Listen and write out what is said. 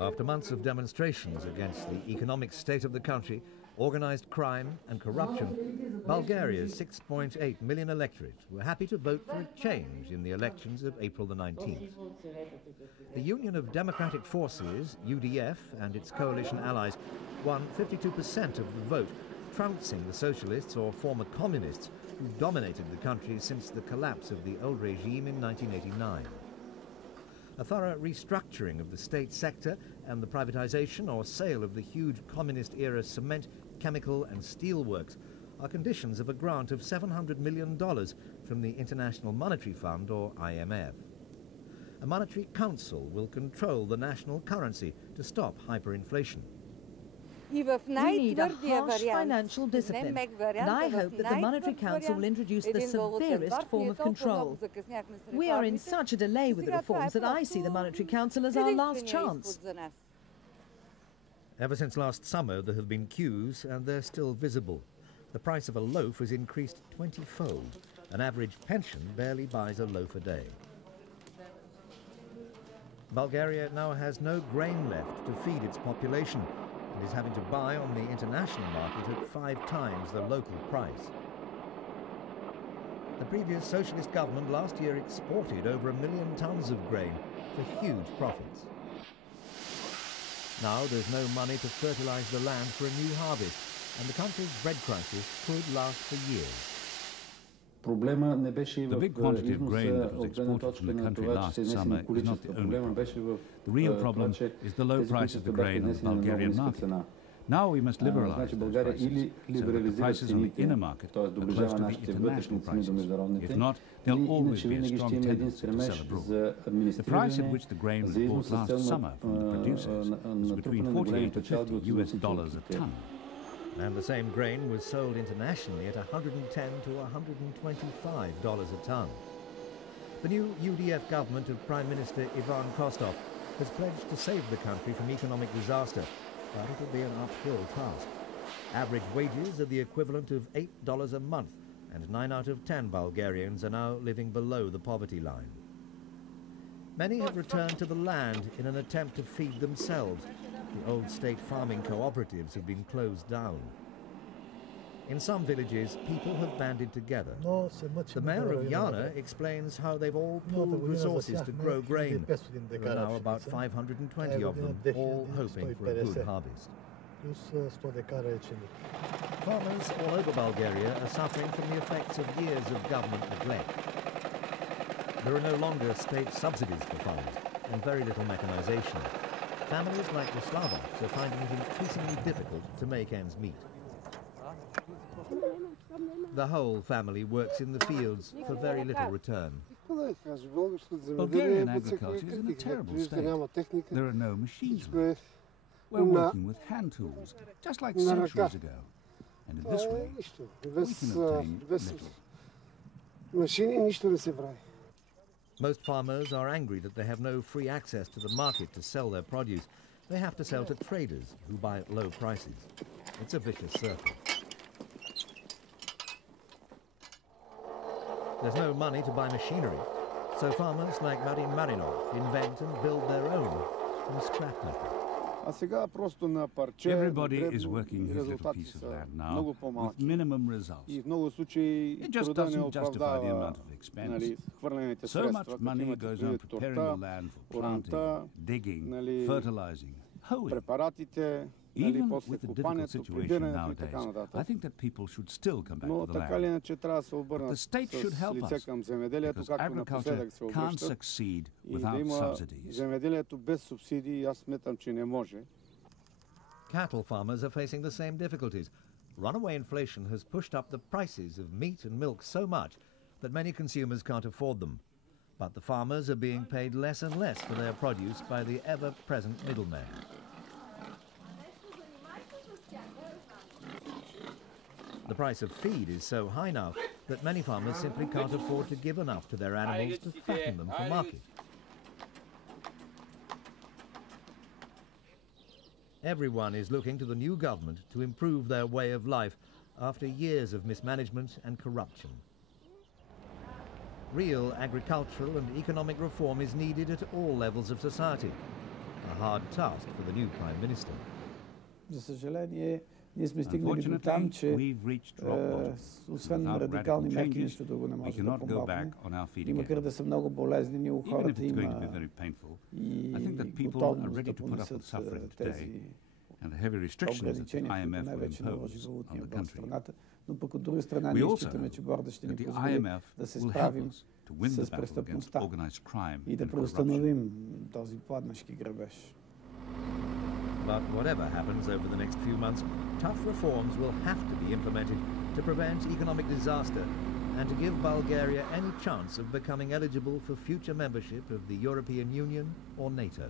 After months of demonstrations against the economic state of the country, organised crime and corruption, Bulgaria's 6.8 million electorate were happy to vote for a change in the elections of April the 19th. The Union of Democratic Forces, UDF, and its coalition allies won 52% of the vote, trouncing the socialists or former communists who dominated the country since the collapse of the old regime in 1989. A thorough restructuring of the state sector and the privatization or sale of the huge communist-era cement, chemical and steel works are conditions of a grant of $700 million from the International Monetary Fund, or IMF. A monetary council will control the national currency to stop hyperinflation. We need a harsh financial discipline, and I hope that the Monetary Council will introduce the severest form of control. We are in such a delay with the reforms that I see the Monetary Council as our last chance. Ever since last summer, there have been queues, and they're still visible. The price of a loaf has increased 20-fold. An average pension barely buys a loaf a day. Bulgaria now has no grain left to feed its population, and is having to buy on the international market at 5 times the local price. The previous socialist government last year exported over 1 million tons of grain for huge profits. Now there's no money to fertilize the land for a new harvest, and the country's bread crisis could last for years. The big quantity of grain that was exported from the country last summer is not the only problem. The real problem is the low price of the grain on the Bulgarian market. Now we must liberalize those prices, so that the prices on the inner market are close to the international prices. If not, there'll always be a strong tendency to sell abroad. The price at which the grain was bought last summer from the producers was between 48 to 50 US dollars a ton. And the same grain was sold internationally at $110 to $125 a ton. The new UDF government of Prime Minister Ivan Kostov has pledged to save the country from economic disaster, but it'll be an uphill task. Average wages are the equivalent of $8 a month, and 9 out of 10 Bulgarians are now living below the poverty line. Many have returned to the land in an attempt to feed themselves. The old state farming cooperatives have been closed down. In some villages, people have banded together. The mayor of Yana explains how they've all pooled resources to grow grain. There are now about 520 of them, all hoping for a good harvest. Farmers all over Bulgaria are suffering from the effects of years of government neglect. There are no longer state subsidies for farmers and very little mechanization. Families like the Slavovs are finding it increasingly difficult to make ends meet. The whole family works in the fields for very little return. Bulgarian agriculture is in a terrible state. There are no machines left. We're working with hand tools, just like centuries ago. And in this way, we can obtain little. Most farmers are angry that they have no free access to the market to sell their produce. They have to sell to traders who buy at low prices. It's a vicious circle. There's no money to buy machinery, so farmers like Marin Marinov invent and build their own from scrap metal. Everybody is working his little piece of land now with minimum results. It just doesn't justify the amount of expense. So much money goes on preparing the land for planting, digging, fertilizing, hoeing. Even with the difficult situation nowadays, I think that people should still come back to the land. But the state should help us, because agriculture can't succeed without subsidies. Cattle farmers are facing the same difficulties. Runaway inflation has pushed up the prices of meat and milk so much that many consumers can't afford them. But the farmers are being paid less and less for their produce by the ever-present middlemen. The price of feed is so high now that many farmers simply can't afford to give enough to their animals to fatten them for market. Everyone is looking to the new government to improve their way of life after years of mismanagement and corruption. Real agricultural and economic reform is needed at all levels of society. A hard task for the new Prime Minister. Unfortunately, we've reached rock bottom. Without radical changes, we cannot go back on our feet again. Even if it's going to be very painful, I think that people are ready to put up with suffering today and the heavy restrictions that the IMF will impose on the country. We also know that the IMF will help us to win the battle against organized crime and corruption. But whatever happens over the next few months, tough reforms will have to be implemented to prevent economic disaster and to give Bulgaria any chance of becoming eligible for future membership of the European Union or NATO.